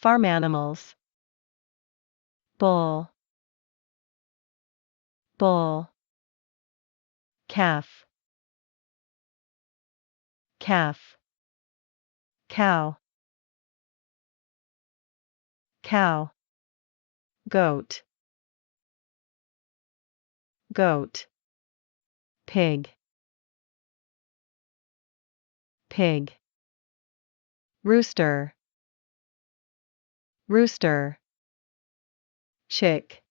Farm animals. Bull, bull. Calf, calf. Cow, cow. Goat, goat. Pig, pig. Rooster, rooster. Chick,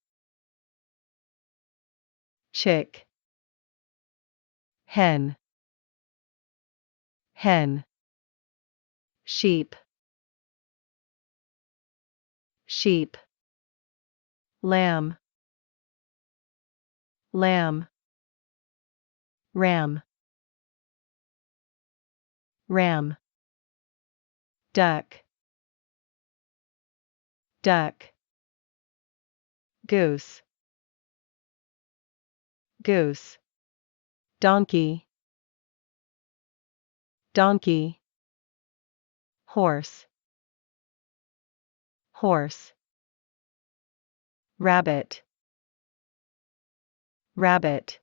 chick. Hen, hen. Sheep, sheep. Lamb, lamb. Ram, ram. Duck, duck. Goose, goose. Donkey, donkey. Horse, horse. Rabbit, rabbit.